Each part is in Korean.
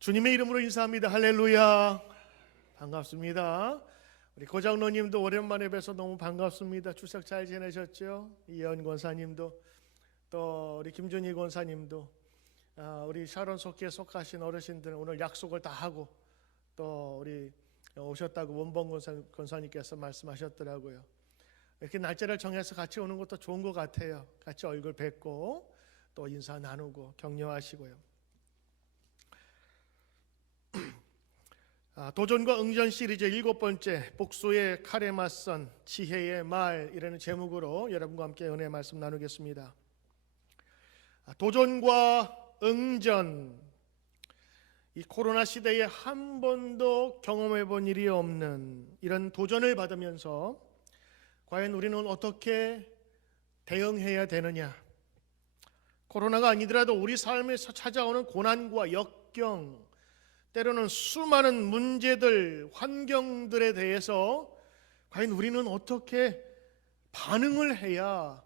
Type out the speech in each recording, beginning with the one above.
주님의 이름으로 인사합니다. 할렐루야. 반갑습니다. 우리 고장로님도 오랜만에 뵈서 너무 반갑습니다. 추석 잘 지내셨죠? 이현 권사님도, 또 우리 김준희 권사님도, 우리 샤론 속기에 속하신 어르신들은 오늘 약속을 다 하고 또 우리 오셨다고 원봉 권사님께서 말씀하셨더라고요. 이렇게 날짜를 정해서 같이 오는 것도 좋은 것 같아요. 같이 얼굴 뵙고 또 인사 나누고 격려하시고요. 도전과 응전 시리즈 7번째, 복수의 칼에 맞선 지혜의 말이라는 제목으로 여러분과 함께 은혜의 말씀 나누겠습니다. 도전과 응전, 이 코로나 시대에 한 번도 경험해 본 일이 없는 이런 도전을 받으면서 과연 우리는 어떻게 대응해야 되느냐. 코로나가 아니더라도 우리 삶에서 찾아오는 고난과 역경, 때로는 수많은 문제들, 환경들에 대해서 과연 우리는 어떻게 반응을 해야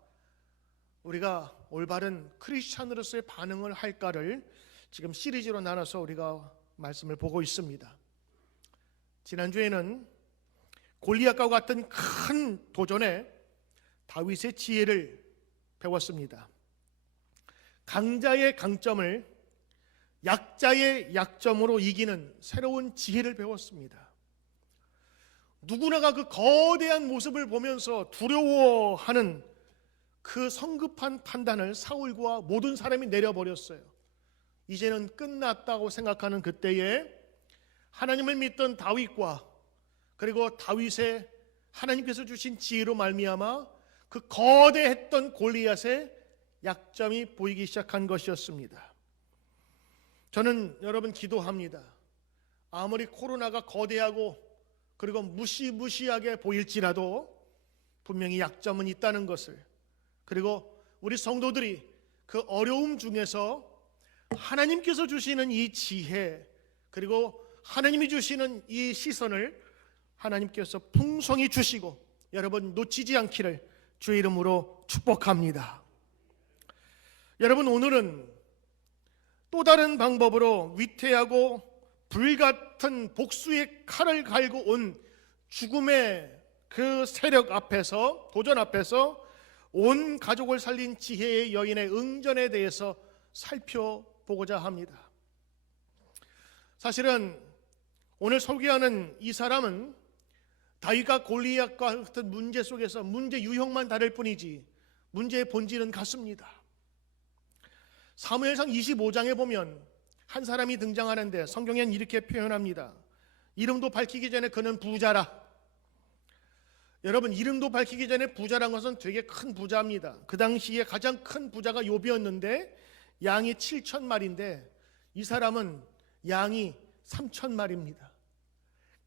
우리가 올바른 크리스찬으로서의 반응을 할까를 지금 시리즈로 나눠서 우리가 말씀을 보고 있습니다. 지난주에는 골리앗과 같은 큰 도전에 다윗의 지혜를 배웠습니다. 강자의 강점을 약자의 약점으로 이기는 새로운 지혜를 배웠습니다. 누구나가 그 거대한 모습을 보면서 두려워하는 그 성급한 판단을 사울과 모든 사람이 내려버렸어요. 이제는 끝났다고 생각하는 그때에 하나님을 믿던 다윗과 그리고 다윗의 하나님께서 주신 지혜로 말미암아 그 거대했던 골리앗의 약점이 보이기 시작한 것이었습니다. 저는 여러분 기도합니다. 아무리 코로나가 거대하고 그리고 무시무시하게 보일지라도 분명히 약점은 있다는 것을, 그리고 우리 성도들이 그 어려움 중에서 하나님께서 주시는 이 지혜, 그리고 하나님이 주시는 이 시선을 하나님께서 풍성히 주시고 여러분 놓치지 않기를 주의 이름으로 축복합니다. 여러분, 오늘은 또 다른 방법으로 위태하고 불같은 복수의 칼을 갈고 온 죽음의 그 세력 앞에서, 도전 앞에서 온 가족을 살린 지혜의 여인의 응전에 대해서 살펴보고자 합니다. 사실은 오늘 소개하는 이 사람은 다윗과 골리앗과 같은 문제 속에서 문제 유형만 다를 뿐이지 문제의 본질은 같습니다. 사무엘상 25장에 보면 한 사람이 등장하는데 성경엔 이렇게 표현합니다. 이름도 밝히기 전에 그는 부자라. 여러분, 이름도 밝히기 전에 부자란 것은 되게 큰 부자입니다. 그 당시에 가장 큰 부자가 욥이었는데 양이 7,000마리인데 이 사람은 양이 3,000마리입니다.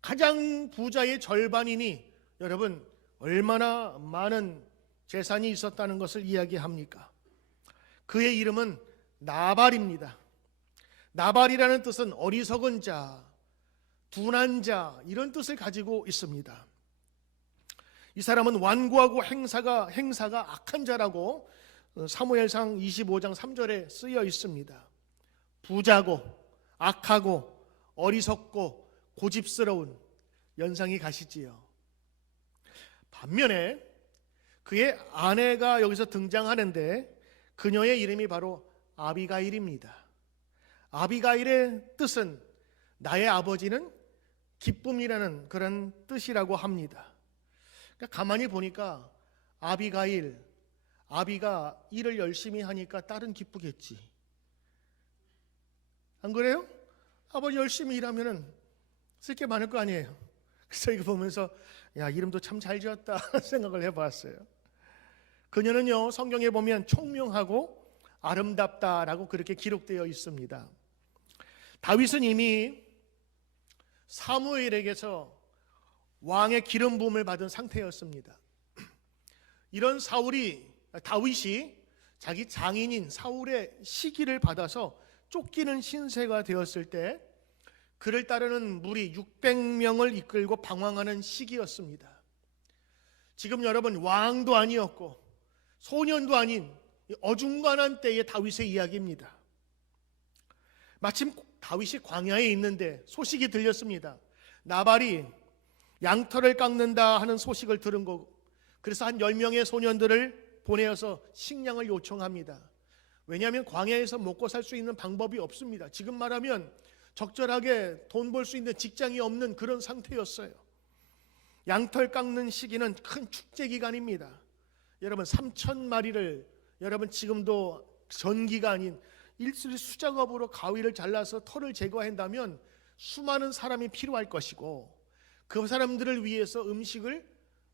가장 부자의 절반이니 여러분 얼마나 많은 재산이 있었다는 것을 이야기합니까? 그의 이름은 나발입니다. 나발이라는 뜻은 어리석은 자, 둔한 자, 이런 뜻을 가지고 있습니다. 이 사람은 완고하고 행사가 악한 자라고 사무엘상 25장 3절에 쓰여 있습니다. 부자고 악하고 어리석고 고집스러운 연상이 가시지요. 반면에 그의 아내가 여기서 등장하는데 그녀의 이름이 바로 아비가일입니다. 아비가일의 뜻은 나의 아버지는 기쁨이라는 그런 뜻이라고 합니다. 그러니까 가만히 보니까 아비가 일을 열심히 하니까 딸은 기쁘겠지. 안 그래요? 아버지 열심히 일하면 쓸 게 많을 거 아니에요. 그래서 이거 보면서 야, 이름도 참 잘 지었다 생각을 해봤어요. 그녀는요, 성경에 보면 총명하고 아름답다라고 그렇게 기록되어 있습니다. 다윗은 이미 사무엘에게서 왕의 기름 부음을 받은 상태였습니다. 이런 다윗이 자기 장인인 사울의 시기를 받아서 쫓기는 신세가 되었을 때 그를 따르는 무리 600명을 이끌고 방황하는 시기였습니다. 지금 여러분, 왕도 아니었고 소년도 아닌 어중간한 때의 다윗의 이야기입니다. 마침 다윗이 광야에 있는데 소식이 들렸습니다. 나발이 양털을 깎는다 하는 소식을 들은 거고, 그래서 한 10명의 소년들을 보내어서 식량을 요청합니다. 왜냐하면 광야에서 먹고 살 수 있는 방법이 없습니다. 지금 말하면 적절하게 돈 벌 수 있는 직장이 없는 그런 상태였어요. 양털 깎는 시기는 큰 축제 기간입니다. 여러분 3,000마리를 여러분 지금도 전기가 아닌 일일 수작업으로 가위를 잘라서 털을 제거한다면 수많은 사람이 필요할 것이고, 그 사람들을 위해서 음식을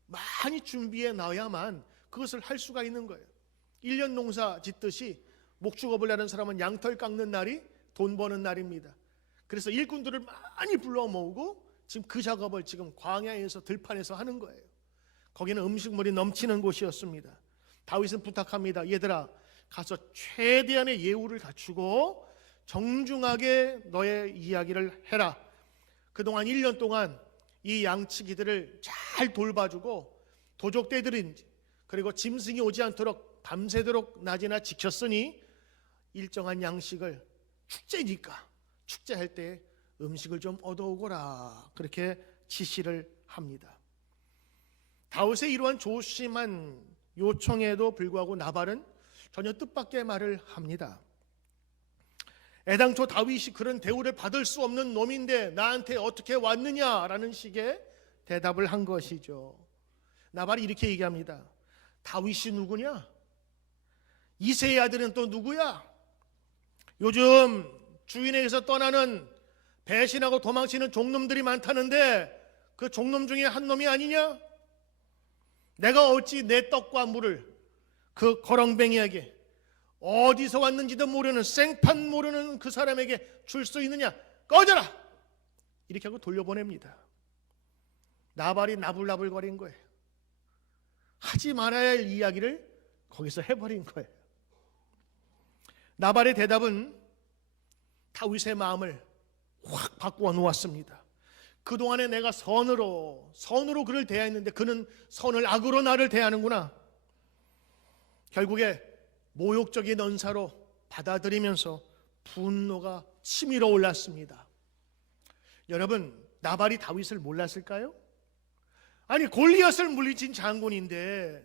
많이 준비해 놔야만 그것을 할 수가 있는 거예요. 1년 농사 짓듯이 목축업을 하는 사람은 양털 깎는 날이 돈 버는 날입니다. 그래서 일꾼들을 많이 불러 모으고 지금 그 작업을 지금 광야에서 들판에서 하는 거예요. 거기는 음식물이 넘치는 곳이었습니다. 다윗은 부탁합니다. 얘들아, 가서 최대한의 예우를 갖추고 정중하게 너의 이야기를 해라. 그동안 1년 동안 이 양치기들을 잘 돌봐주고 도적떼들인지 그리고 짐승이 오지 않도록 밤새도록 낮이나 지켰으니 일정한 양식을 축제니까 축제할 때 음식을 좀 얻어오거라, 그렇게 지시를 합니다. 다윗의 이러한 조심한 요청에도 불구하고 나발은 전혀 뜻밖의 말을 합니다. 애당초 다윗이 그런 대우를 받을 수 없는 놈인데 나한테 어떻게 왔느냐라는 식의 대답을 한 것이죠. 나발이 이렇게 얘기합니다. 다윗이 누구냐? 이새의 아들은 또 누구야? 요즘 주인에게서 떠나는 배신하고 도망치는 종놈들이 많다는데 그 종놈 중에 한 놈이 아니냐? 내가 어찌 내 떡과 물을 그 거렁뱅이에게, 어디서 왔는지도 모르는 생판 모르는 그 사람에게 줄 수 있느냐? 꺼져라! 이렇게 하고 돌려보냅니다. 나발이 나불나불거린 거예요. 하지 말아야 할 이야기를 거기서 해버린 거예요. 나발의 대답은 다윗의 마음을 확 바꾸어 놓았습니다. 그동안에 내가 선으로 그를 대했는데 그는 선을 악으로 나를 대하는구나. 결국에 모욕적인 언사로 받아들이면서 분노가 치밀어 올랐습니다. 여러분, 나발이 다윗을 몰랐을까요? 아니, 골리앗을 물리친 장군인데,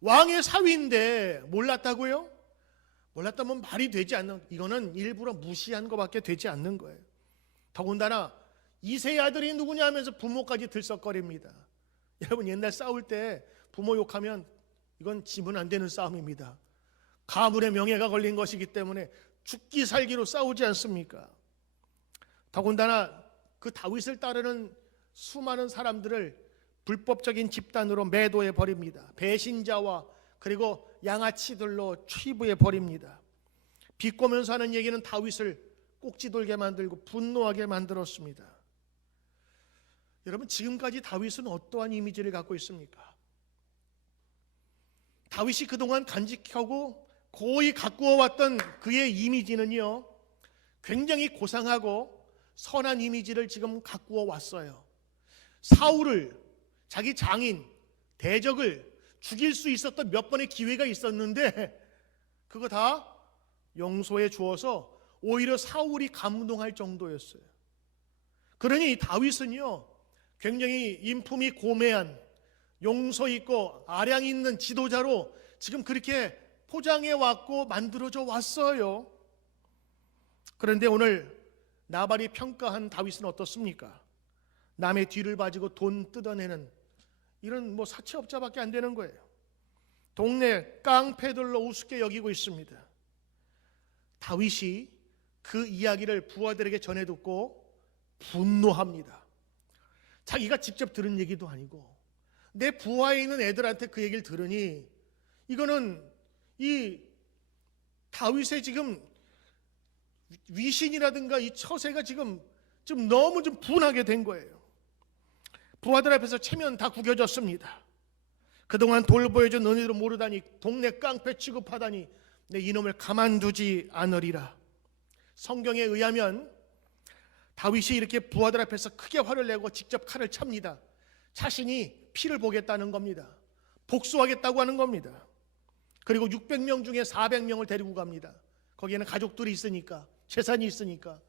왕의 사위인데 몰랐다고요? 몰랐다면 말이 되지 않는, 이거는 일부러 무시한 것밖에 되지 않는 거예요. 더군다나 이새의 아들이 누구냐 하면서 부모까지 들썩거립니다. 여러분, 옛날 싸울 때 부모 욕하면 이건 지면 안 되는 싸움입니다. 가문의 명예가 걸린 것이기 때문에 죽기 살기로 싸우지 않습니까? 더군다나 그 다윗을 따르는 수많은 사람들을 불법적인 집단으로 매도해 버립니다. 배신자와 그리고 양아치들로 취부해 버립니다. 비꼬면서 하는 얘기는 다윗을 꼭지돌게 만들고 분노하게 만들었습니다. 여러분, 지금까지 다윗은 어떠한 이미지를 갖고 있습니까? 다윗이 그동안 간직하고 고이 가꾸어 왔던 그의 이미지는요, 굉장히 고상하고 선한 이미지를 지금 가꾸어 왔어요. 사울을, 자기 장인 대적을 죽일 수 있었던 몇 번의 기회가 있었는데 그거 다 용서해 주어서 오히려 사울이 감동할 정도였어요. 그러니 다윗은요, 굉장히 인품이 고매한, 용서 있고 아량 있는 지도자로 지금 그렇게 포장해 왔고 만들어져 왔어요. 그런데 오늘 나발이 평가한 다윗은 어떻습니까? 남의 뒤를 봐주고 돈 뜯어내는 이런 사채업자밖에 안 되는 거예요. 동네 깡패들로 우습게 여기고 있습니다. 다윗이 그 이야기를 부하들에게 전해 듣고 분노합니다. 자기가 직접 들은 얘기도 아니고 내 부하에 있는 애들한테 그 얘기를 들으니 이거는 이 다윗의 지금 위신이라든가 이 처세가 지금 좀 너무 좀 분하게 된 거예요. 부하들 앞에서 체면 다 구겨졌습니다. 그동안 돌보여준 너희들 모르다니, 동네 깡패 취급하다니 내 이놈을 가만두지 않으리라. 성경에 의하면 다윗이 이렇게 부하들 앞에서 크게 화를 내고 직접 칼을 찹니다. 자신이 피를 보겠다는 겁니다. 복수하겠다고 하는 겁니다. 그리고 600명 중에 400명을 데리고 갑니다. 거기에는 가족들이 있으니까 재산이 있으니까.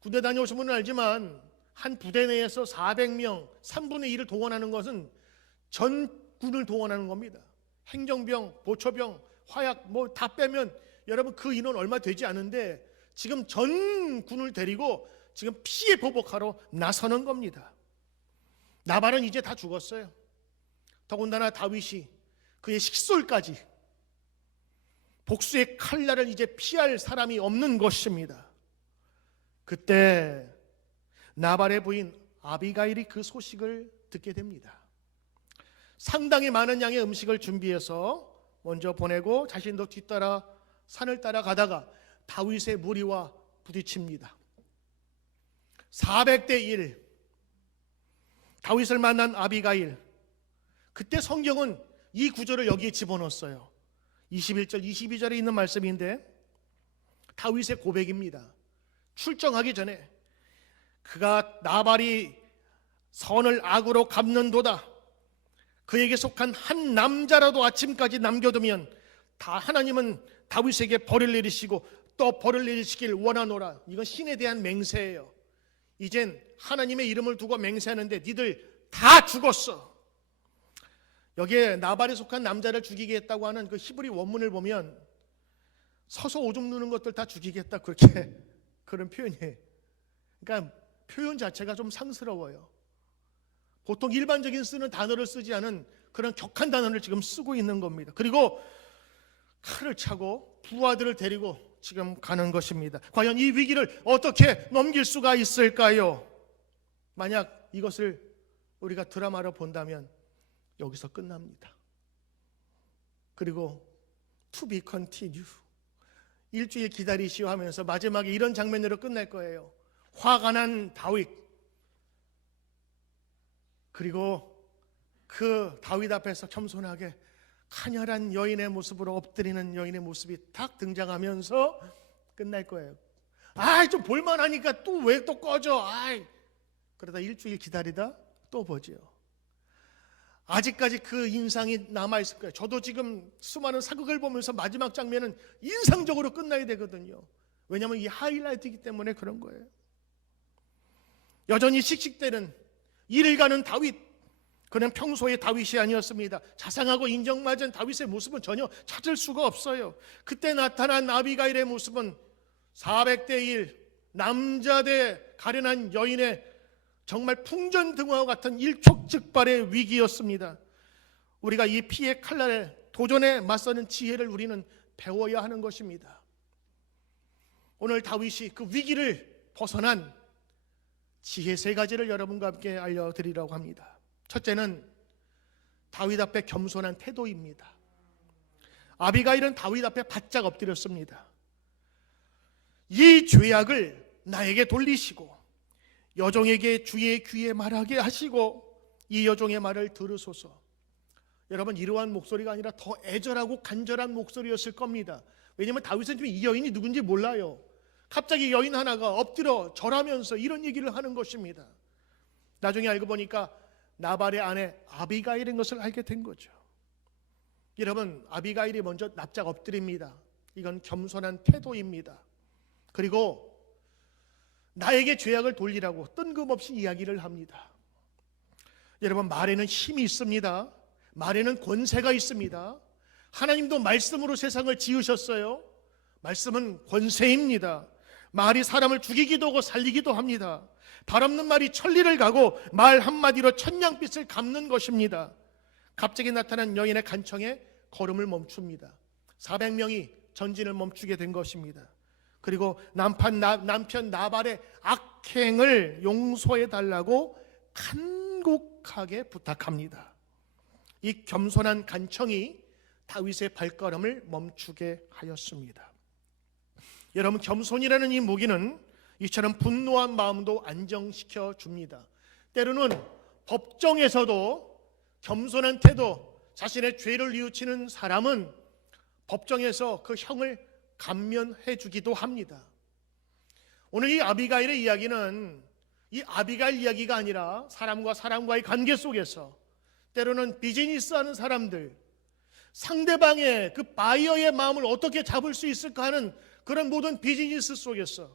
군대 다녀오신 분은 알지만 한 부대 내에서 400명 3분의 1을 동원하는 것은 전군을 동원하는 겁니다. 행정병, 보초병, 화약 뭐 다 빼면 여러분 그 인원 얼마 되지 않은데 지금 전군을 데리고 지금 피해 보복하러 나서는 겁니다. 나발은 이제 다 죽었어요. 더군다나 다윗이 그의 식솔까지 복수의 칼날을 이제 피할 사람이 없는 것입니다. 그때 나발의 부인 아비가일이 그 소식을 듣게 됩니다. 상당히 많은 양의 음식을 준비해서 먼저 보내고 자신도 뒤따라 산을 따라가다가 다윗의 무리와 부딪힙니다. 400대 1 다윗을 만난 아비가일. 그때 성경은 이 구절을 여기에 집어넣었어요. 21절 22절에 있는 말씀인데 다윗의 고백입니다. 출정하기 전에 그가 나발이 선을 악으로 갚는도다. 그에게 속한 한 남자라도 아침까지 남겨두면 다 하나님은 다윗에게 벌을 내리시고 또 벌을 내리시길 원하노라. 이건 신에 대한 맹세예요. 이젠 하나님의 이름을 두고 맹세하는데 니들 다 죽었어. 여기에 나발에 속한 남자를 죽이겠다고 하는 그 히브리 원문을 보면 서서 오줌 누는 것들 다 죽이겠다 그렇게 그런 표현이에요. 그러니까 표현 자체가 좀 상스러워요. 보통 일반적인 쓰는 단어를 쓰지 않은 그런 격한 단어를 지금 쓰고 있는 겁니다. 그리고 칼을 차고 부하들을 데리고 지금 가는 것입니다. 과연 이 위기를 어떻게 넘길 수가 있을까요? 만약 이것을 우리가 드라마로 본다면 여기서 끝납니다. 그리고 to be continue. 일주일 기다리시오 하면서 마지막에 이런 장면으로 끝날 거예요. 화가 난 다윗. 그리고 그 다윗 앞에서 겸손하게 가녀란 여인의 모습으로 엎드리는 여인의 모습이 딱 등장하면서 끝날 거예요. 좀 볼만하니까 또 왜 또 꺼져? 그러다 일주일 기다리다 또 보죠. 아직까지 그 인상이 남아있을 거예요. 저도 지금 수많은 사극을 보면서 마지막 장면은 인상적으로 끝나야 되거든요. 왜냐하면 이 하이라이트이기 때문에 그런 거예요. 여전히 씩씩대는 일을 가는 다윗. 그는 평소의 다윗이 아니었습니다. 자상하고 인정맞은 다윗의 모습은 전혀 찾을 수가 없어요. 그때 나타난 아비가일의 모습은 400대 1 남자 대 가련한 여인의 정말 풍전등화와 같은 일촉즉발의 위기였습니다. 우리가 이 피의 칼날에 도전에 맞서는 지혜를 우리는 배워야 하는 것입니다. 오늘 다윗이 그 위기를 벗어난 지혜 3가지를 여러분과 함께 알려드리려고 합니다. 첫째는 다윗 앞에 겸손한 태도입니다. 아비가일은 다윗 앞에 바짝 엎드렸습니다. 이 죄악을 나에게 돌리시고 여종에게 주의 귀에 말하게 하시고 이 여종의 말을 들으소서. 여러분, 이러한 목소리가 아니라 더 애절하고 간절한 목소리였을 겁니다. 왜냐하면 다윗은 지금 이 여인이 누군지 몰라요. 갑자기 여인 하나가 엎드려 절하면서 이런 얘기를 하는 것입니다. 나중에 알고 보니까 나발의 아내 아비가일인 것을 알게 된 거죠. 여러분, 아비가일이 먼저 납작 엎드립니다. 이건 겸손한 태도입니다. 그리고 나에게 죄악을 돌리라고 뜬금없이 이야기를 합니다. 여러분, 말에는 힘이 있습니다. 말에는 권세가 있습니다. 하나님도 말씀으로 세상을 지으셨어요. 말씀은 권세입니다. 말이 사람을 죽이기도 하고 살리기도 합니다. 발 없는 말이 천리를 가고 말 한마디로 천냥빛을 갚는 것입니다. 갑자기 나타난 여인의 간청에 걸음을 멈춥니다. 400명이 전진을 멈추게 된 것입니다. 그리고 남편 나발의 악행을 용서해달라고 간곡하게 부탁합니다. 이 겸손한 간청이 다윗의 발걸음을 멈추게 하였습니다. 여러분, 겸손이라는 이 무기는 이처럼 분노한 마음도 안정시켜 줍니다. 때로는 법정에서도 겸손한 태도, 자신의 죄를 뉘우치는 사람은 법정에서 그 형을 감면해 주기도 합니다. 오늘 이 아비가일의 이야기는 이 아비가일 이야기가 아니라 사람과 사람과의 관계 속에서 때로는 비즈니스하는 사람들, 상대방의 그 바이어의 마음을 어떻게 잡을 수 있을까 하는 그런 모든 비즈니스 속에서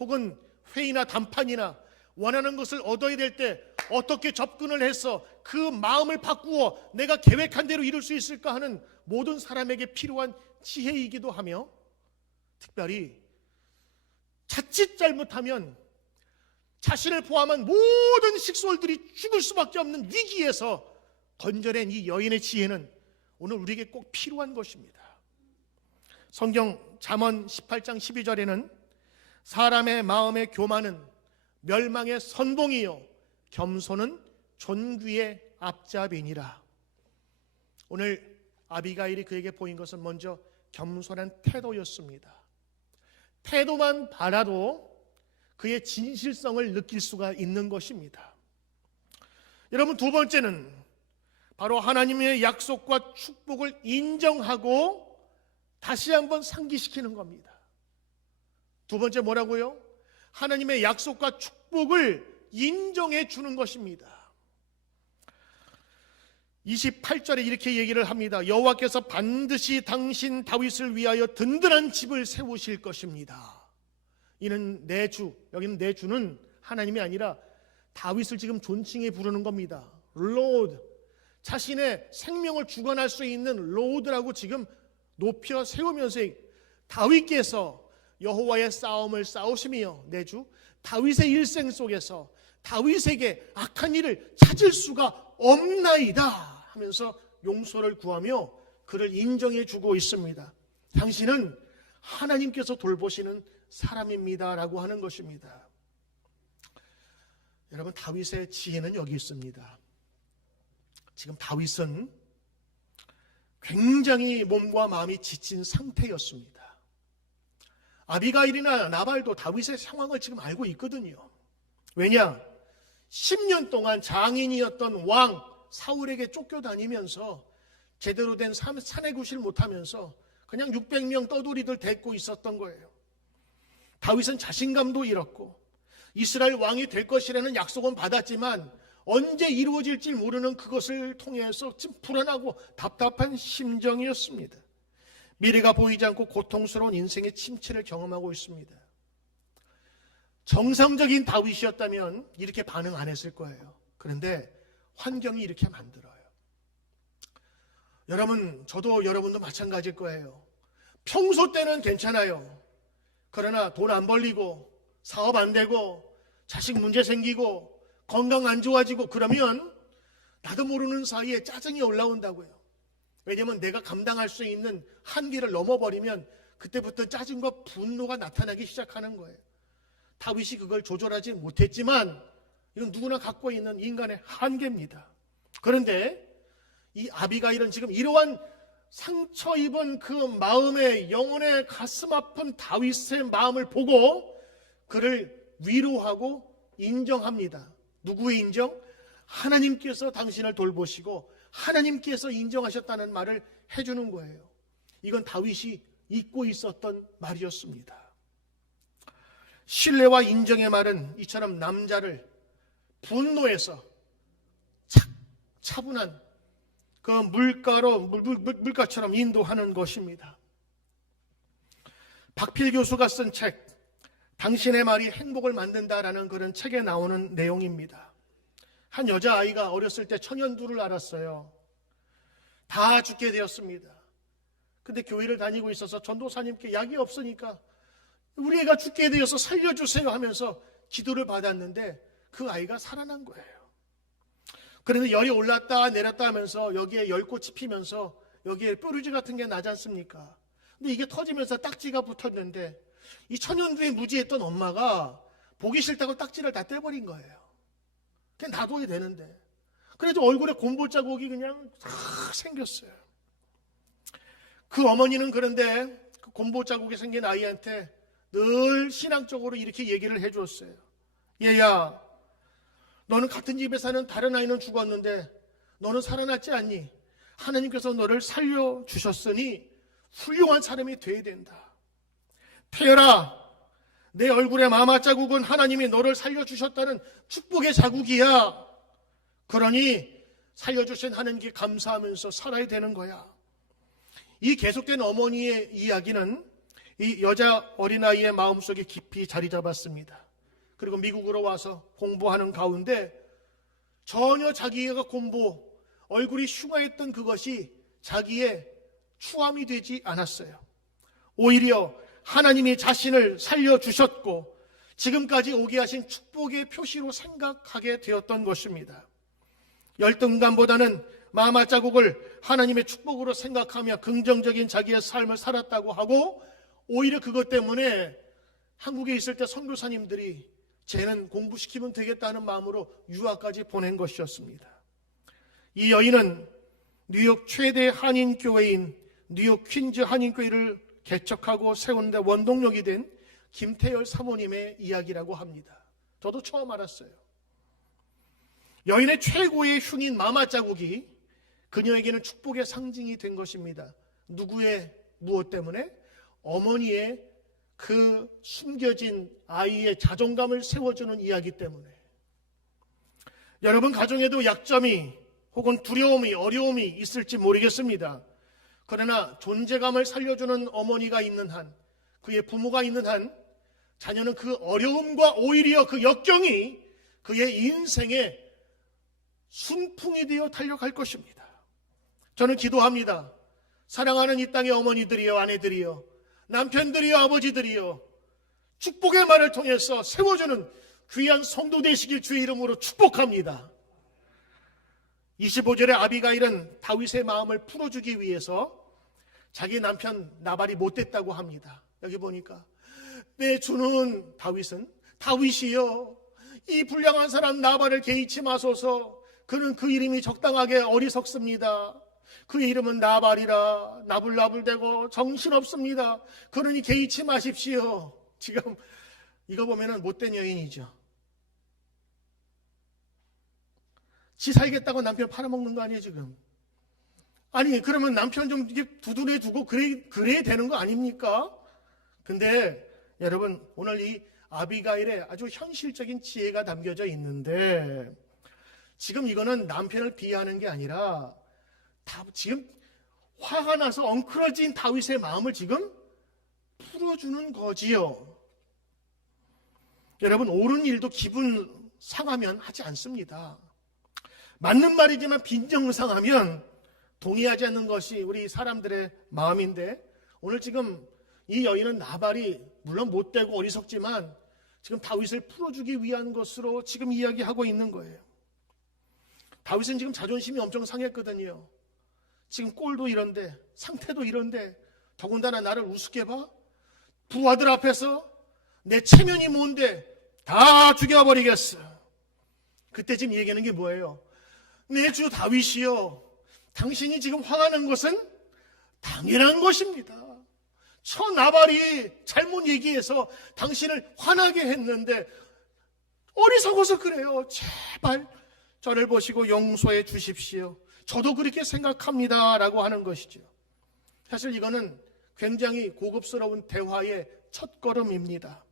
혹은 회의나談판이나 원하는 것을 얻어야 될 때 어떻게 접근을 해서 그 마음을 바꾸어 내가 계획한 대로 이룰 수 있을까 하는 모든 사람에게 필요한 지혜이기도 하며, 특별히 자칫 잘못하면 자신을 포함한 모든 식솔들이 죽을 수밖에 없는 위기에서 건져낸 이 여인의 지혜는 오늘 우리에게 꼭 필요한 것입니다. 성경 잠언 18장 12절에는 사람의 마음의 교만은 멸망의 선봉이요 겸손은 존귀의 앞잡이니라. 오늘 아비가일이 그에게 보인 것은 먼저 겸손한 태도였습니다. 태도만 바라도 그의 진실성을 느낄 수가 있는 것입니다. 여러분, 두 번째는 바로 하나님의 약속과 축복을 인정하고 다시 한번 상기시키는 겁니다. 두 번째 뭐라고요? 하나님의 약속과 축복을 인정해 주는 것입니다. 28절에 이렇게 얘기를 합니다. 여호와께서 반드시 당신 다윗을 위하여 든든한 집을 세우실 것입니다. 이는 내 주, 여기는 내 주는 하나님이 아니라 다윗을 지금 존칭해 부르는 겁니다. Lord, 자신의 생명을 주관할 수 있는 Lord라고 지금 높여 세우면서 다윗께서 여호와의 싸움을 싸우시며 내 주 다윗의 일생 속에서 다윗에게 악한 일을 찾을 수가 없나이다 하면서 용서를 구하며 그를 인정해 주고 있습니다. 당신은 하나님께서 돌보시는 사람입니다라고 하는 것입니다. 여러분, 다윗의 지혜는 여기 있습니다. 지금 다윗은 굉장히 몸과 마음이 지친 상태였습니다. 아비가일이나 나발도 다윗의 상황을 지금 알고 있거든요. 왜냐? 10년 동안 장인이었던 왕 사울에게 쫓겨다니면서 제대로 된 사내 구실 못하면서 그냥 600명 떠돌이들 데리고 있었던 거예요. 다윗은 자신감도 잃었고 이스라엘 왕이 될 것이라는 약속은 받았지만 언제 이루어질지 모르는 그것을 통해서 지금 불안하고 답답한 심정이었습니다. 미래가 보이지 않고 고통스러운 인생의 침체를 경험하고 있습니다. 정상적인 다윗이었다면 이렇게 반응 안 했을 거예요. 그런데 환경이 이렇게 만들어요. 여러분, 저도 여러분도 마찬가지일 거예요. 평소 때는 괜찮아요. 그러나 돈 안 벌리고 사업 안 되고 자식 문제 생기고 건강 안 좋아지고 그러면 나도 모르는 사이에 짜증이 올라온다고요. 왜냐하면 내가 감당할 수 있는 한계를 넘어버리면 그때부터 짜증과 분노가 나타나기 시작하는 거예요. 다윗이 그걸 조절하지 못했지만 이건 누구나 갖고 있는 인간의 한계입니다. 그런데 이 아비가일은 지금 이러한 상처 입은 그 마음의 영혼의 가슴 아픈 다윗의 마음을 보고 그를 위로하고 인정합니다. 누구의 인정? 하나님께서 당신을 돌보시고 하나님께서 인정하셨다는 말을 해주는 거예요. 이건 다윗이 잊고 있었던 말이었습니다. 신뢰와 인정의 말은 이처럼 남자를 분노해서 차분한 그 물가처럼 인도하는 것입니다. 박필 교수가 쓴 책, 당신의 말이 행복을 만든다라는 그런 책에 나오는 내용입니다. 한 여자아이가 어렸을 때 천연두를 앓았어요. 다 죽게 되었습니다. 근데 교회를 다니고 있어서 전도사님께 약이 없으니까 우리 애가 죽게 되어서 살려주세요 하면서 기도를 받았는데 그 아이가 살아난 거예요. 그런데 열이 올랐다 내렸다 하면서 여기에 열꽃이 피면서 여기에 뾰루지 같은 게 나지 않습니까? 근데 이게 터지면서 딱지가 붙었는데 이 천연두에 무지했던 엄마가 보기 싫다고 딱지를 다 떼버린 거예요. 그냥 놔둬야 되는데. 그래도 얼굴에 곰보 자국이 그냥 싹 생겼어요. 그 어머니는 그런데 그 곰보 자국이 생긴 아이한테 늘 신앙적으로 이렇게 얘기를 해줬어요. 얘야, 너는 같은 집에 사는 다른 아이는 죽었는데 너는 살아났지 않니? 하나님께서 너를 살려주셨으니 훌륭한 사람이 돼야 된다. 태열아, 내 얼굴에 마마 자국은 하나님이 너를 살려주셨다는 축복의 자국이야. 그러니 살려주신 하나님께 감사하면서 살아야 되는 거야. 이 계속된 어머니의 이야기는 이 여자 어린아이의 마음속에 깊이 자리 잡았습니다. 그리고 미국으로 와서 공부하는 가운데 전혀 자기가 얼굴이 흉화했던 그것이 자기의 추함이 되지 않았어요. 오히려 하나님이 자신을 살려주셨고 지금까지 오게 하신 축복의 표시로 생각하게 되었던 것입니다. 열등감보다는 마마 자국을 하나님의 축복으로 생각하며 긍정적인 자기의 삶을 살았다고 하고, 오히려 그것 때문에 한국에 있을 때 선교사님들이 쟤는 공부시키면 되겠다는 마음으로 유학까지 보낸 것이었습니다. 이 여인은 뉴욕 최대 한인교회인 뉴욕 퀸즈 한인교회를 개척하고 세운 데 원동력이 된 김태열 사모님의 이야기라고 합니다. 저도 처음 알았어요. 여인의 최고의 흉인 마마 자국이 그녀에게는 축복의 상징이 된 것입니다. 누구의 무엇 때문에? 어머니의 그 숨겨진 아이의 자존감을 세워주는 이야기 때문에. 여러분 가정에도 약점이 혹은 두려움이, 어려움이 있을지 모르겠습니다. 그러나 존재감을 살려주는 어머니가 있는 한, 그의 부모가 있는 한, 자녀는 그 어려움과 오히려 그 역경이 그의 인생의 순풍이 되어 달려갈 것입니다. 저는 기도합니다. 사랑하는 이 땅의 어머니들이여, 아내들이여, 남편들이여, 아버지들이여, 축복의 말을 통해서 세워주는 귀한 성도 되시길 주의 이름으로 축복합니다. 25절에 아비가일은 다윗의 마음을 풀어주기 위해서 자기 남편 나발이 못됐다고 합니다. 여기 보니까 내 주는 다윗은, 다윗이여, 이 불량한 사람 나발을 개의치 마소서. 그는 그 이름이 적당하게 어리석습니다. 그의 이름은 나발이라 나불나불대고 정신없습니다. 그러니 개의치 마십시오. 지금 이거 보면은 못된 여인이죠. 지 살겠다고 남편 팔아먹는 거 아니에요 지금? 아니 그러면 남편 좀 이게 두둔해 두고 그래야 되는 거 아닙니까? 근데 여러분 오늘 이 아비가일의 아주 현실적인 지혜가 담겨져 있는데, 지금 이거는 남편을 비하하는 게 아니라 지금 화가 나서 엉클어진 다윗의 마음을 지금 풀어주는 거지요. 여러분 옳은 일도 기분 상하면 하지 않습니다. 맞는 말이지만 빈정상하면 동의하지 않는 것이 우리 사람들의 마음인데, 오늘 지금 이 여인은 나발이 물론 못되고 어리석지만 지금 다윗을 풀어주기 위한 것으로 지금 이야기하고 있는 거예요. 다윗은 지금 자존심이 엄청 상했거든요. 지금 꼴도 이런데 상태도 이런데 더군다나 나를 우습게 봐? 부하들 앞에서 내 체면이 뭔데 다 죽여버리겠어. 그때 지금 얘기하는 게 뭐예요? 내 주 다윗이여, 당신이 지금 화나는 것은 당연한 것입니다. 저 나발이 잘못 얘기해서 당신을 화나게 했는데 어리석어서 그래요. 제발 저를 보시고 용서해 주십시오. 저도 그렇게 생각합니다 라고 하는 것이죠. 사실 이거는 굉장히 고급스러운 대화의 첫걸음입니다.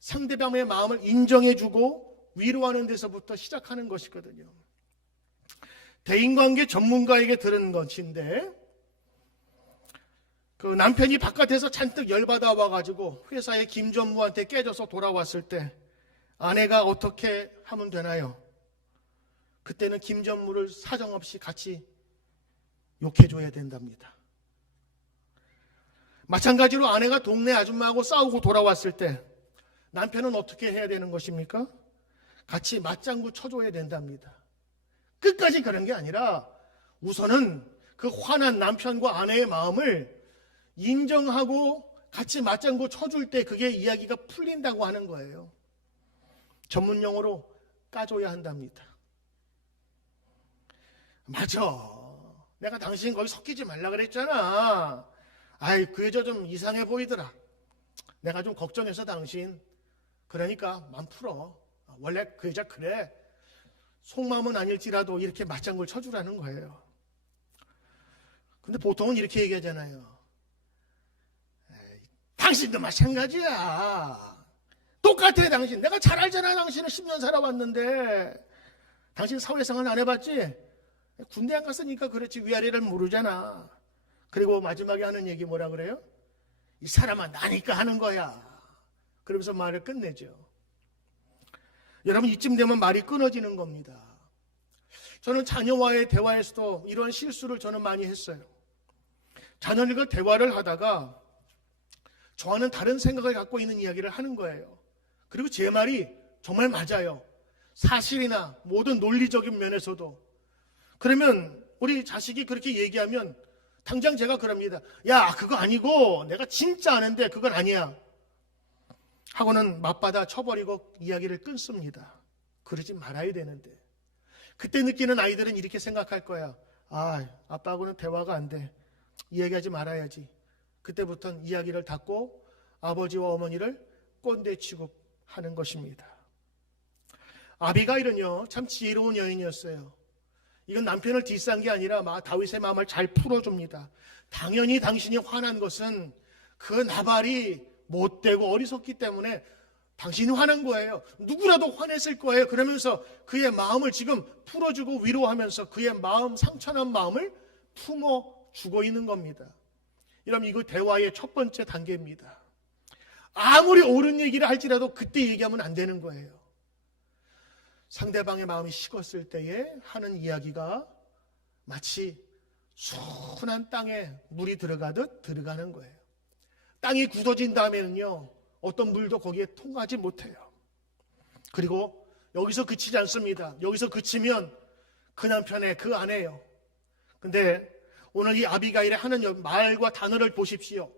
상대방의 마음을 인정해주고 위로하는 데서부터 시작하는 것이거든요. 대인관계 전문가에게 들은 것인데, 그 남편이 바깥에서 잔뜩 열받아 와가지고 회사의 김 전무한테 깨져서 돌아왔을 때 아내가 어떻게 하면 되나요? 그때는 김 전무를 사정없이 같이 욕해줘야 된답니다. 마찬가지로 아내가 동네 아줌마하고 싸우고 돌아왔을 때 남편은 어떻게 해야 되는 것입니까? 같이 맞장구 쳐줘야 된답니다. 끝까지 그런 게 아니라 우선은 그 화난 남편과 아내의 마음을 인정하고 같이 맞장구 쳐줄 때 그게 이야기가 풀린다고 하는 거예요. 전문 용어로 까줘야 한답니다. 맞아, 내가 당신 거기 섞이지 말라 그랬잖아. 아이 그 여자 좀 이상해 보이더라. 내가 좀 걱정해서 당신, 그러니까 맘 풀어. 원래 그 여자 그래. 속마음은 아닐지라도 이렇게 맞장구를 쳐주라는 거예요. 근데 보통은 이렇게 얘기하잖아요. 당신도 마찬가지야. 똑같아 당신. 내가 잘 알잖아. 당신은 10년 살아왔는데. 당신 사회생활 안 해봤지? 군대 안 갔으니까 그렇지 위아래를 모르잖아. 그리고 마지막에 하는 얘기 뭐라 그래요? 이 사람아 나니까 하는 거야. 그러면서 말을 끝내죠. 여러분 이쯤 되면 말이 끊어지는 겁니다. 저는 자녀와의 대화에서도 이런 실수를 저는 많이 했어요. 자녀들과 대화를 하다가 저와는 다른 생각을 갖고 있는 이야기를 하는 거예요. 그리고 제 말이 정말 맞아요. 사실이나 모든 논리적인 면에서도. 그러면 우리 자식이 그렇게 얘기하면 당장 제가 그럽니다. 야, 그거 아니고 내가 진짜 아는데 그건 아니야 하고는 맞받아 쳐버리고 이야기를 끊습니다. 그러지 말아야 되는데. 그때 느끼는 아이들은 이렇게 생각할 거야. 아, 아빠하고는 대화가 안 돼. 이야기하지 말아야지. 그때부터는 이야기를 닫고 아버지와 어머니를 꼰대 취급하는 것입니다. 아비가일은요 참 지혜로운 여인이었어요. 이건 남편을 디스한 게 아니라 다윗의 마음을 잘 풀어줍니다. 당연히 당신이 화난 것은 그 나발이 못되고 어리석기 때문에 당신이 화난 거예요. 누구라도 화냈을 거예요. 그러면서 그의 마음을 지금 풀어주고 위로하면서 그의 마음, 상처난 마음을 품어주고 있는 겁니다. 여러분 이거 대화의 첫 번째 단계입니다. 아무리 옳은 얘기를 할지라도 그때 얘기하면 안 되는 거예요. 상대방의 마음이 식었을 때에 하는 이야기가 마치 순한 땅에 물이 들어가듯 들어가는 거예요. 땅이 굳어진 다음에는요 어떤 물도 거기에 통하지 못해요. 그리고 여기서 그치지 않습니다. 여기서 그치면 그 남편의 그 아내예요. 근데 오늘 이 아비가일의 하는 말과 단어를 보십시오.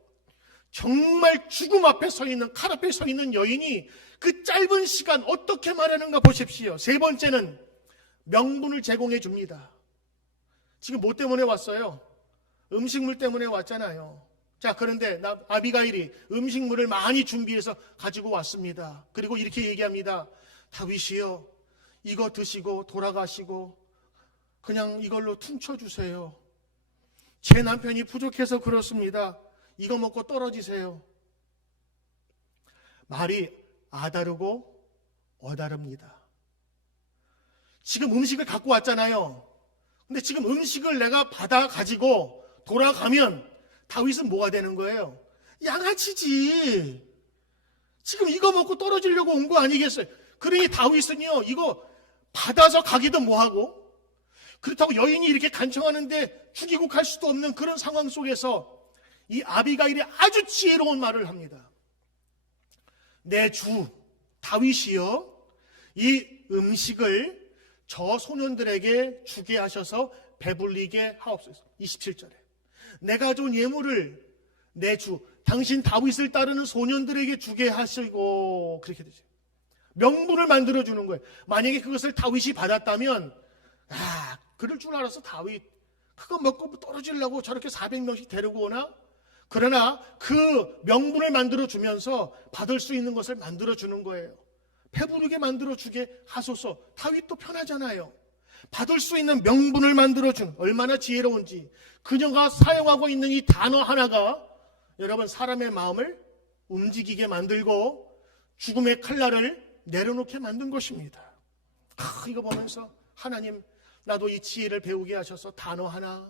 정말 죽음 앞에 서 있는, 칼 앞에 서 있는 여인이 그 짧은 시간 어떻게 말하는가 보십시오. 세 번째는 명분을 제공해 줍니다. 지금 뭐 때문에 왔어요? 음식물 때문에 왔잖아요. 자, 그런데 아비가일이 음식물을 많이 준비해서 가지고 왔습니다. 그리고 이렇게 얘기합니다. 다윗이요, 이거 드시고 돌아가시고 그냥 이걸로 퉁쳐주세요. 제 남편이 부족해서 그렇습니다. 이거 먹고 떨어지세요. 말이 아다르고 어다릅니다. 지금 음식을 갖고 왔잖아요. 근데 지금 음식을 내가 받아 가지고 돌아가면 다윗은 뭐가 되는 거예요? 양아치지. 지금 이거 먹고 떨어지려고 온 거 아니겠어요? 그러니 다윗은요 이거 받아서 가기도 뭐하고, 그렇다고 여인이 이렇게 간청하는데 죽이고 갈 수도 없는 그런 상황 속에서 이 아비가일이 아주 지혜로운 말을 합니다. 내 주 다윗이여, 이 음식을 저 소년들에게 주게 하셔서 배불리게 하옵소서. 27절에 내가 준 예물을 내 주 당신 다윗을 따르는 소년들에게 주게 하시고, 그렇게 되죠. 명분을 만들어주는 거예요. 만약에 그것을 다윗이 받았다면 그럴 줄 알아서 다윗 그거 먹고 떨어지려고 저렇게 400명씩 데리고 오나? 그러나 그 명분을 만들어주면서 받을 수 있는 것을 만들어주는 거예요. 배부르게 만들어주게 하소서. 다윗도 편하잖아요. 받을 수 있는 명분을 만들어준, 얼마나 지혜로운지. 그녀가 사용하고 있는 이 단어 하나가 여러분 사람의 마음을 움직이게 만들고 죽음의 칼날을 내려놓게 만든 것입니다. 이거 보면서 하나님, 나도 이 지혜를 배우게 하셔서 단어 하나,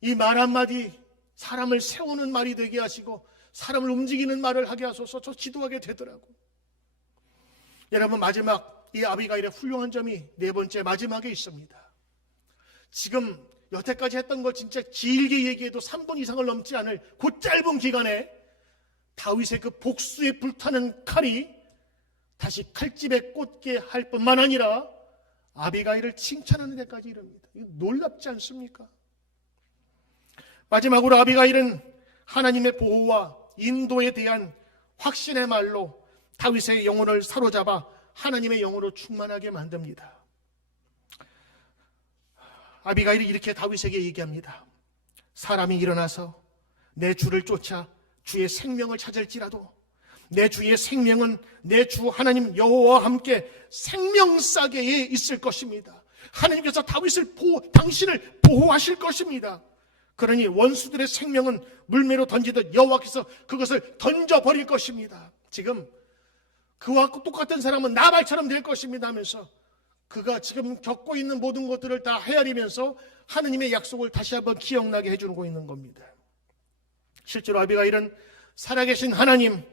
이 말 한마디 사람을 세우는 말이 되게 하시고 사람을 움직이는 말을 하게 하소서. 저 기도하게 되더라고. 여러분 마지막 이 아비가일의 훌륭한 점이 네 번째 마지막에 있습니다. 지금 여태까지 했던 거 진짜 길게 얘기해도 3분 이상을 넘지 않을 그 짧은 기간에 다윗의 그 복수에 불타는 칼이 다시 칼집에 꽂게 할 뿐만 아니라 아비가일을 칭찬하는 데까지 이릅니다. 이거 놀랍지 않습니까? 마지막으로 아비가일은 하나님의 보호와 인도에 대한 확신의 말로 다윗의 영혼을 사로잡아 하나님의 영으로 충만하게 만듭니다. 아비가일이 이렇게 다윗에게 얘기합니다. 사람이 일어나서 내 주를 쫓아 주의 생명을 찾을지라도 내 주의 생명은 내 주 하나님 여호와와 함께 생명싸개에 있을 것입니다. 하나님께서 다윗을 당신을 보호하실 것입니다. 그러니 원수들의 생명은 물매로 던지듯 여호와께서 그것을 던져버릴 것입니다. 지금 그와 똑같은 사람은 나발처럼 될 것입니다 하면서 그가 지금 겪고 있는 모든 것들을 다 헤아리면서 하나님의 약속을 다시 한번 기억나게 해주고 있는 겁니다. 실제로 아비가일은 살아계신 하나님,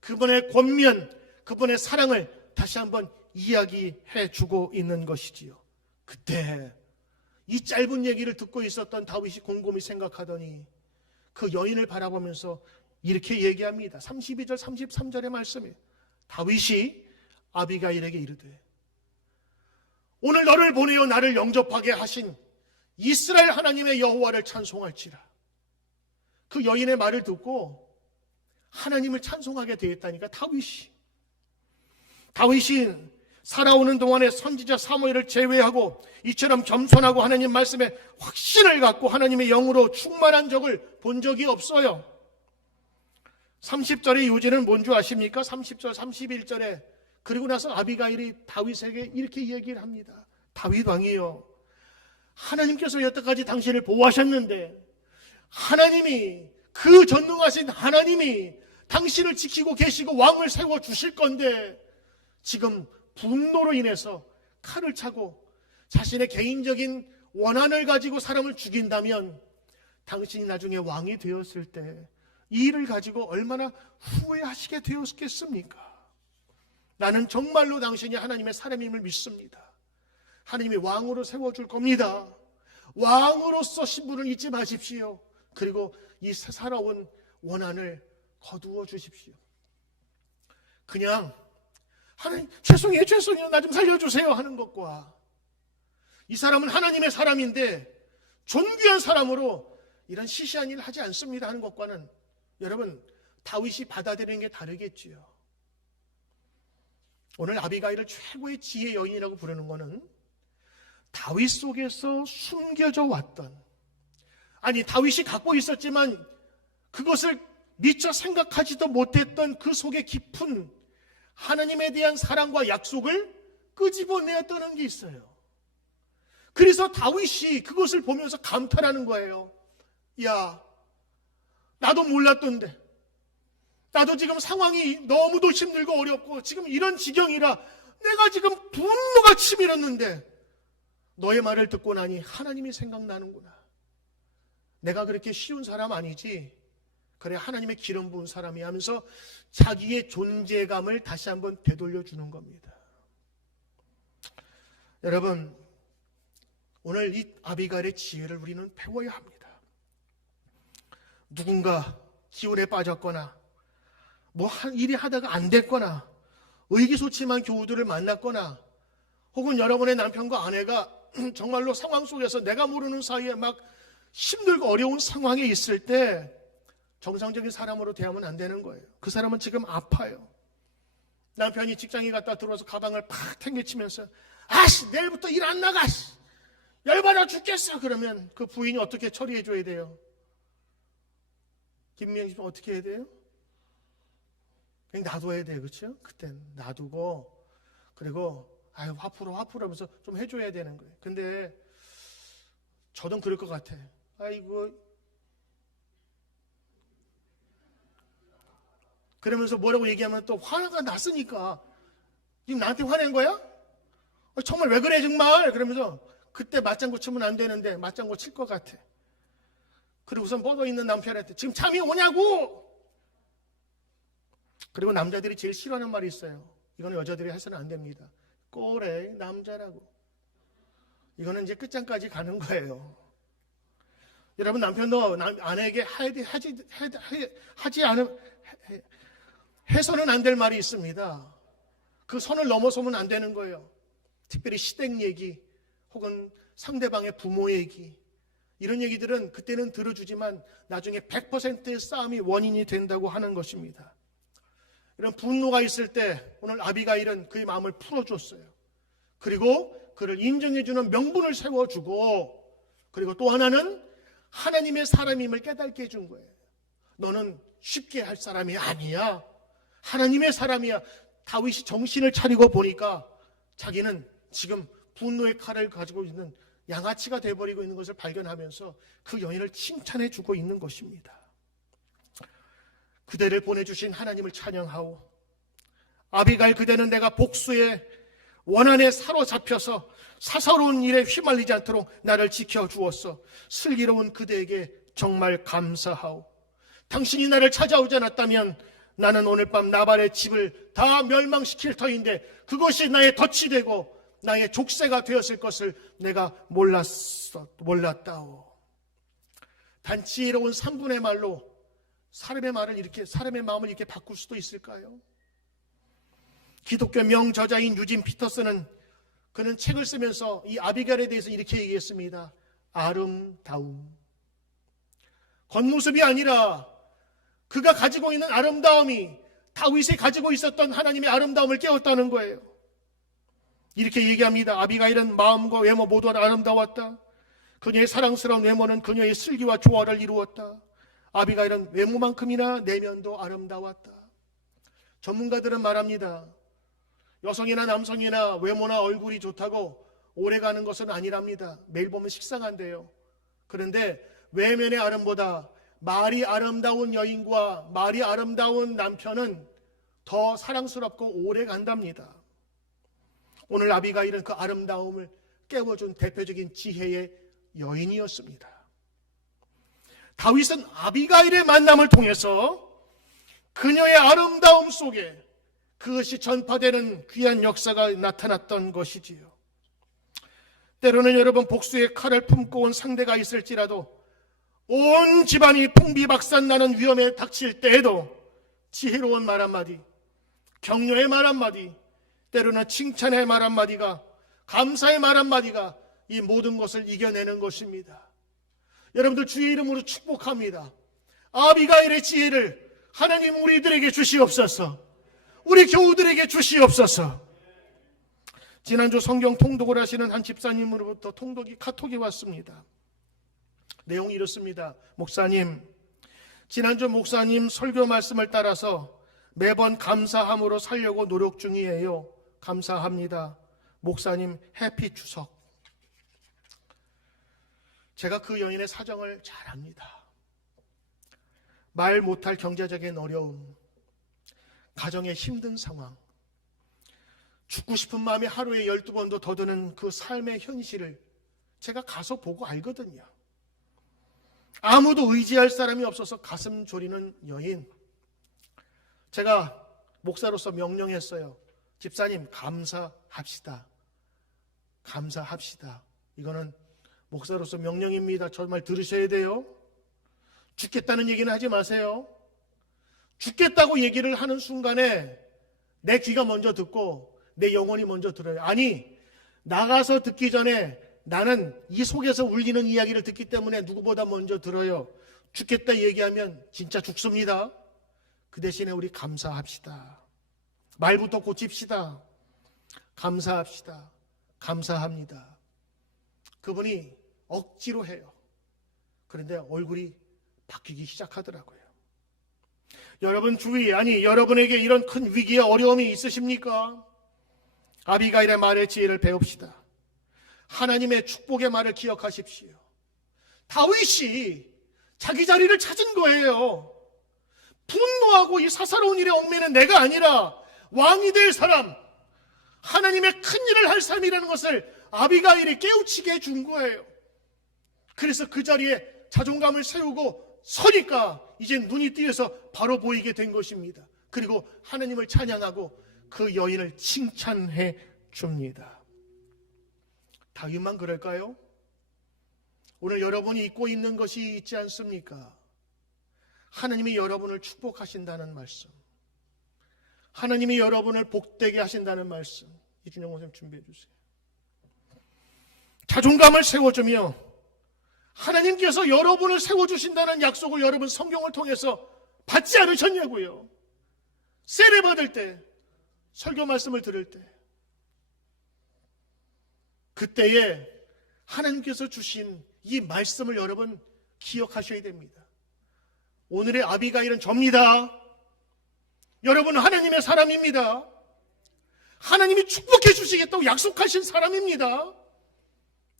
그분의 권면, 그분의 사랑을 다시 한번 이야기해 주고 있는 것이지요. 그때 이 짧은 얘기를 듣고 있었던 다윗이 곰곰이 생각하더니 그 여인을 바라보면서 이렇게 얘기합니다. 32절 33절의 말씀에 다윗이 아비가일에게 이르되 오늘 너를 보내어 나를 영접하게 하신 이스라엘 하나님의 여호와를 찬송할지라. 그 여인의 말을 듣고 하나님을 찬송하게 되었다니까. 다윗이 살아오는 동안에 선지자 사무엘을 제외하고 이처럼 겸손하고 하나님 말씀에 확신을 갖고 하나님의 영으로 충만한 적을 본 적이 없어요. 30절의 요지는 뭔 줄 아십니까? 30절 31절에 그리고 나서 아비가일이 다윗에게 이렇게 얘기를 합니다. 다윗 왕이요, 하나님께서 여태까지 당신을 보호하셨는데 하나님이, 그 전능하신 하나님이 당신을 지키고 계시고 왕을 세워주실 건데 지금 분노로 인해서 칼을 차고 자신의 개인적인 원한을 가지고 사람을 죽인다면 당신이 나중에 왕이 되었을 때 이 일을 가지고 얼마나 후회하시게 되었겠습니까? 나는 정말로 당신이 하나님의 사람임을 믿습니다. 하나님이 왕으로 세워줄 겁니다. 왕으로서 신분을 잊지 마십시오. 그리고 이 살아온 원한을 거두어 주십시오. 그냥 하나님 죄송해요 나 좀 살려주세요 하는 것과 이 사람은 하나님의 사람인데 존귀한 사람으로 이런 시시한 일을 하지 않습니다 하는 것과는 여러분 다윗이 받아들이는 게 다르겠지요. 오늘 아비가일을 최고의 지혜 여인이라고 부르는 것은 다윗 속에서 숨겨져 왔던, 아니 다윗이 갖고 있었지만 그것을 미처 생각하지도 못했던 그 속에 깊은 하나님에 대한 사랑과 약속을 끄집어내었다는 게 있어요. 그래서 다윗이 그것을 보면서 감탄하는 거예요. 야, 나도 몰랐던데, 나도 지금 상황이 너무도 힘들고 어렵고 지금 이런 지경이라 내가 지금 분노가 치밀었는데 너의 말을 듣고 나니 하나님이 생각나는구나. 내가 그렇게 쉬운 사람 아니지, 그래 하나님의 기름 부은 사람이 하면서 자기의 존재감을 다시 한번 되돌려 주는 겁니다. 여러분, 오늘 이 아비가일의 지혜를 우리는 배워야 합니다. 누군가 기울에 빠졌거나 뭐 일이 하다가 안 됐거나 의기소침한 교우들을 만났거나 혹은 여러분의 남편과 아내가 정말로 상황 속에서 내가 모르는 사이에 막 힘들고 어려운 상황에 있을 때 정상적인 사람으로 대하면 안 되는 거예요. 그 사람은 지금 아파요. 남편이 직장에 갔다 들어와서 가방을 팍 탱개치면서 아씨 내일부터 일 안 나가, 열받아 죽겠어. 그러면 그 부인이 어떻게 처리해 줘야 돼요? 김미영 씨 어떻게 해야 돼요? 그냥 놔둬야 돼요. 그렇죠? 그땐 놔두고 그리고 아유 화풀어 하면서 좀 해줘야 되는 거예요. 근데 저도 그럴 것 같아. 아이고 그러면서 뭐라고 얘기하면 또 화가 났으니까 지금 나한테 화낸 거야? 정말 왜 그래 정말? 그러면서 그때 맞장구 치면 안 되는데 맞장구 칠 것 같아. 그리고 우선 뻗어있는 남편한테 지금 잠이 오냐고. 그리고 남자들이 제일 싫어하는 말이 있어요. 이거는 여자들이 해서는 안 됩니다. 꼬래 남자라고. 이거는 이제 끝장까지 가는 거예요. 여러분 남편도 아내에게 해서는 안 될 말이 있습니다. 그 선을 넘어서면 안 되는 거예요. 특별히 시댁 얘기 혹은 상대방의 부모 얘기, 이런 얘기들은 그때는 들어주지만 나중에 100%의 싸움이 원인이 된다고 하는 것입니다. 이런 분노가 있을 때 오늘 아비가일은 그의 마음을 풀어줬어요. 그리고 그를 인정해주는 명분을 세워주고, 그리고 또 하나는 하나님의 사람임을 깨닫게 해준 거예요. 너는 쉽게 할 사람이 아니야. 하나님의 사람이야. 다윗이 정신을 차리고 보니까 자기는 지금 분노의 칼을 가지고 있는 양아치가 되어버리고 있는 것을 발견하면서 그 여인을 칭찬해 주고 있는 것입니다. 그대를 보내주신 하나님을 찬양하오. 아비가일, 그대는 내가 복수의 원한에 사로잡혀서 사사로운 일에 휘말리지 않도록 나를 지켜주었어. 슬기로운 그대에게 정말 감사하오. 당신이 나를 찾아오지 않았다면 나는 오늘 밤 나발의 집을 다 멸망시킬 터인데 그것이 나의 덫이 되고 나의 족쇄가 되었을 것을 내가 몰랐다오. 단지혜로운 3분의 말로 사람의 마음을 이렇게 바꿀 수도 있을까요? 기독교 명저자인 유진 피터슨은 그는 책을 쓰면서 이 아비갈에 대해서 이렇게 얘기했습니다. 아름다움. 겉모습이 아니라 그가 가지고 있는 아름다움이 다윗이 가지고 있었던 하나님의 아름다움을 깨웠다는 거예요. 이렇게 얘기합니다. 아비가일은 마음과 외모 모두 아름다웠다. 그녀의 사랑스러운 외모는 그녀의 슬기와 조화를 이루었다. 아비가일은 외모만큼이나 내면도 아름다웠다. 전문가들은 말합니다. 여성이나 남성이나 외모나 얼굴이 좋다고 오래가는 것은 아니랍니다. 매일 보면 식상한데요. 그런데 외면의 아름보다 말이 아름다운 여인과 말이 아름다운 남편은 더 사랑스럽고 오래 간답니다. 오늘 아비가일은 그 아름다움을 깨워준 대표적인 지혜의 여인이었습니다. 다윗은 아비가일의 만남을 통해서 그녀의 아름다움 속에 그것이 전파되는 귀한 역사가 나타났던 것이지요. 때로는 여러분 복수의 칼을 품고 온 상대가 있을지라도 온 집안이 풍비박산나는 위험에 닥칠 때에도 지혜로운 말 한마디, 격려의 말 한마디, 때로는 칭찬의 말 한마디가, 감사의 말 한마디가 이 모든 것을 이겨내는 것입니다. 여러분들 주의 이름으로 축복합니다. 아비가일의 지혜를 하나님 우리들에게 주시옵소서. 우리 교우들에게 주시옵소서. 지난주 성경 통독을 하시는 한 집사님으로부터 카톡이 왔습니다. 내용이 이렇습니다. 목사님, 지난주 목사님 설교 말씀을 따라서 매번 감사함으로 살려고 노력 중이에요. 감사합니다. 목사님 해피 추석. 제가 그 여인의 사정을 잘 압니다. 말 못할 경제적인 어려움, 가정의 힘든 상황, 죽고 싶은 마음이 하루에 12번도 더 드는 그 삶의 현실을 제가 가서 보고 알거든요. 아무도 의지할 사람이 없어서 가슴 졸이는 여인. 제가 목사로서 명령했어요. 집사님, 감사합시다. 감사합시다. 이거는 목사로서 명령입니다. 정말 들으셔야 돼요. 죽겠다는 얘기는 하지 마세요. 죽겠다고 얘기를 하는 순간에 내 귀가 먼저 듣고 내 영혼이 먼저 들어요. 아니, 나가서 듣기 전에 나는 이 속에서 울리는 이야기를 듣기 때문에 누구보다 먼저 들어요. 죽겠다 얘기하면 진짜 죽습니다. 그 대신에 우리 감사합시다. 말부터 고칩시다. 감사합시다. 감사합니다. 그분이 억지로 해요. 그런데 얼굴이 바뀌기 시작하더라고요. 여러분 여러분에게 이런 큰 위기에 어려움이 있으십니까? 아비가일의 말의 지혜를 배웁시다. 하나님의 축복의 말을 기억하십시오. 다윗이 자기 자리를 찾은 거예요. 분노하고 이 사사로운 일에 얽매는 내가 아니라 왕이 될 사람, 하나님의 큰 일을 할 사람이라는 것을 아비가일이 깨우치게 해준 거예요. 그래서 그 자리에 자존감을 세우고 서니까 이제 눈이 띄어서 바로 보이게 된 것입니다. 그리고 하나님을 찬양하고 그 여인을 칭찬해 줍니다. 다윗만 그럴까요? 오늘 여러분이 잊고 있는 것이 있지 않습니까? 하나님이 여러분을 축복하신다는 말씀, 하나님이 여러분을 복되게 하신다는 말씀. 이준영 선생님 준비해 주세요. 자존감을 세워주며 하나님께서 여러분을 세워주신다는 약속을 여러분 성경을 통해서 받지 않으셨냐고요. 세례 받을 때, 설교 말씀을 들을 때, 그때에 하나님께서 주신 이 말씀을 여러분 기억하셔야 됩니다. 오늘의 아비가일은 접니다. 여러분 하나님의 사람입니다. 하나님이 축복해 주시겠다고 약속하신 사람입니다.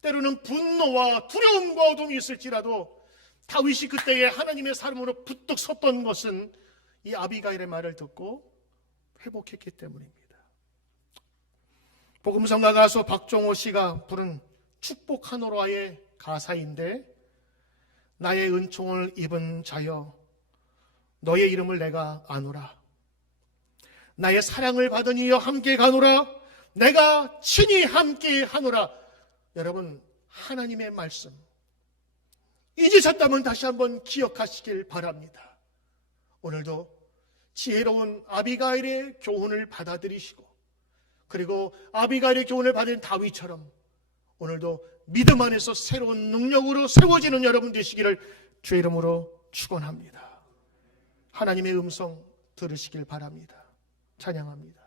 때로는 분노와 두려움과 어둠이 있을지라도 다윗이 그때에 하나님의 사람으로 부쩍 섰던 것은 이 아비가일의 말을 듣고 회복했기 때문입니다. 복음성가 가수 박종호 씨가 부른 축복하노라의 가사인데, 나의 은총을 입은 자여 너의 이름을 내가 아노라. 나의 사랑을 받은 이여 함께 가노라. 내가 친히 함께 하노라. 여러분, 하나님의 말씀 잊으셨다면 다시 한번 기억하시길 바랍니다. 오늘도 지혜로운 아비가일의 교훈을 받아들이시고, 그리고 아비가일의 교훈을 받은 다윗처럼 오늘도 믿음 안에서 새로운 능력으로 세워지는 여러분 되시기를 주의 이름으로 축원합니다. 하나님의 음성 들으시길 바랍니다. 찬양합니다.